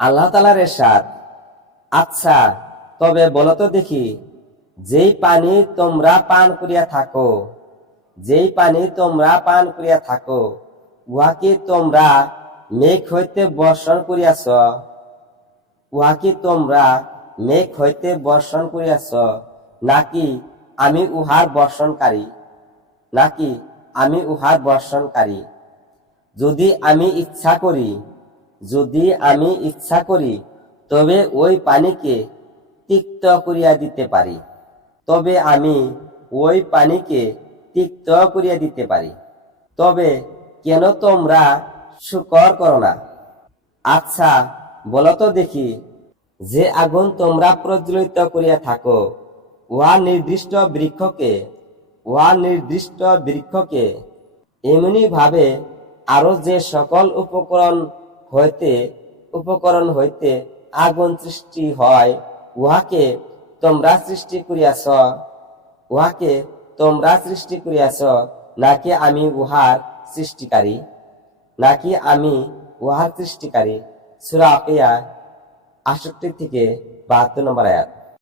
আল্লাহ তাআলার ইরশাদ, আচ্ছা তবে বলো তো দেখি, যেই পানি তোমরা পান করিয়া থাকো, যেই পানি তোমরা পান করিয়া থাকো, উহা কি তোমরা মেঘ হইতে বর্ষণ করিয়াছ? উহা কি তোমরা মেঘ হইতে বর্ষণ করিয়াছ, নাকি আমি উহার বর্ষণকারী? নাকি আমি উহার বর্ষণকারী? যদি আমি ইচ্ছা করি, যদি আমি ইচ্ছা করি, তবে ওই পানিকে তিক্ত করিয়া দিতে পারি, তবে আমি ওই পানিকে তিক্ত করিয়া দিতে পারি। তবে কেন তোমরা শুকর করো না? আচ্ছা বলো তো দেখি, যে আগুন তোমরা প্রজ্বলিত করিয়া থাকো, উহা নির্দিষ্ট বৃক্ষকে এমনি ভাবে আরো যে সকল উপকরণ হইতে আগুন সৃষ্টি হয়, উহাকে তোমরা সৃষ্টি করিয়াছ, উহাকে তোমরা সৃষ্টি করিয়াছ, নাকি আমি উহার সৃষ্টিকারী? নাকি আমি উহার সৃষ্টিকারী? সূরা আকিয়া ৬৮ থেকে ৭২ নম্বর আয়াত।